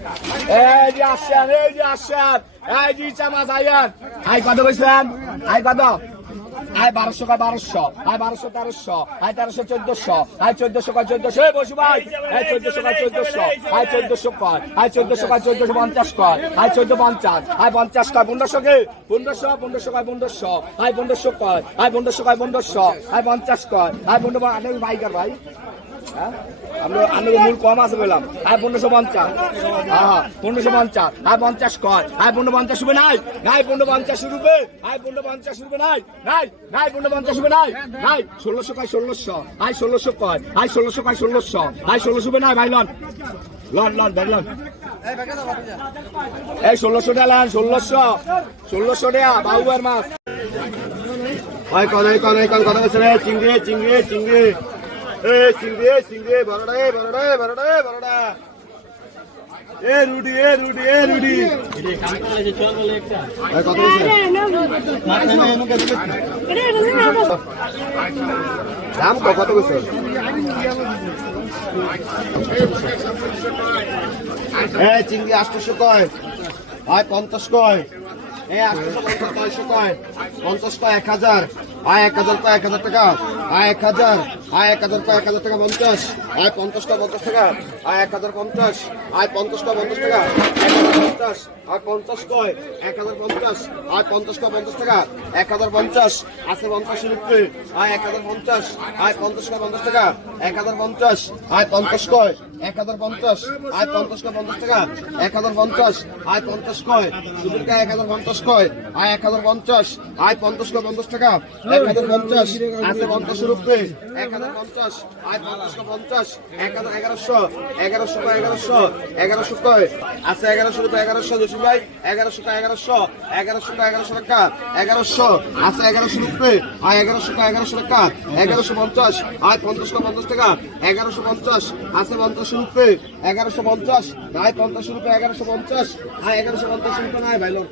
এই যে আসছেন, এই যে আসছেন। এই যে মাছ আইয়েন আই কত বলছেন আই কত? আই বারোশো কয় বারোশো? আই বারোশো তেরোশো? আই তেরোশো চোদ্দশো? আই চোদ্দশো কয় চোদ্দশো? বসু ভাই। আই চোদ্দশো কয় চোদ্দশো? আই চোদ্দশো কয়? আই চোদ্দশো কয় চোদ্দশো পঞ্চাশ কয়? আই চোদ্দ পঞ্চাশ? আই পঞ্চাশ কয় পনেরোশো কে? পনেরোশো পনেরোশো কয় পনেরোশো? আই পনেরোশো কয়? আই পনেরোশো কয় পনেরোশো? আই পঞ্চাশ কয়? আই পনেরো ভাই। হ্যাঁ আমরা আমি মূল বললাম পনেরোশো পঞ্চাশ হ্যাঁ পনেরোশো পঞ্চাশ পঞ্চাশ পঞ্চাশ পঞ্চাশ পঞ্চাশ পঞ্চাশ ষোলোশো কয় ষোলোশো ষোলোশো কয় ষোলোশো কয় ভাই ভাই ষোলোশো ষোলোশো ষোলোশো হয় চিংড়ি চিংড়ি চিংড়ি এ এ এ রুডি এ রুডি ভাই দাম কত এ, চিংড়ি আটশোশো কয়? আয় পঞ্চাশ কয়? এক হাজার? এক হাজার কয়, এক হাজার টাকা? এক হাজার? আয় এক হাজার এক হাজার টাকা পঞ্চাশ। আয় পঞ্চাশটা পঞ্চাশ টাকা। আয় এক হাজার পঞ্চাশ। আয় পঞ্চাশটা পঞ্চাশ টাকা। এক হাজার পঞ্চাশ। আয় পঞ্চাশ কয়? এক হাজার পঞ্চাশ। আয় পঞ্চাশটা পঞ্চাশ টাকা? এক হাজার পঞ্চাশ। আছে পঞ্চাশ রুপে আয় এক হাজার পঞ্চাশ। আয় পঞ্চাশটা পঞ্চাশ টাকা? এক হাজার পঞ্চাশ। আয় পঞ্চাশ কয়? এক হাজার পঞ্চাশ। আয় পঞ্চাশ পঞ্চাশ টাকা? এক হাজার পঞ্চাশ। আয় পঞ্চাশ কয়। সুদীর এক হাজার পঞ্চাশ কয়। আয় এক হাজার পঞ্চাশ। আয় পঞ্চাশ পঞ্চাশ টাকা? এক হাজার পঞ্চাশ। আছে পঞ্চাশ রুপে। এক হাজার পঞ্চাশ। আয় পঞ্চাশ পঞ্চাশ। এক হাজার এগারোশো। এগারোশো এগারোশো। এগারোশো কয়। আছে এগারোশো রুপে এগারোশো দুশো ভাই। এগারোশো এগারোশো। এগারোশো এগারোশো টাকা। এগারোশো। আছে এগারোশো রুপে। আয় এগারোশো এগারোশো টাকা। এগারোশো পঞ্চাশ। আয় পঞ্চাশ পঞ্চাশ টাকা। এগারোশো পঞ্চাশ। আছে পঞ্চাশ রুপে এগারোশো পঞ্চাশ। নাই পঞ্চাশ রুপে এগারোশো পঞ্চাশ। আয় এগারোশো পঞ্চাশ রুপে নাই ভাইলো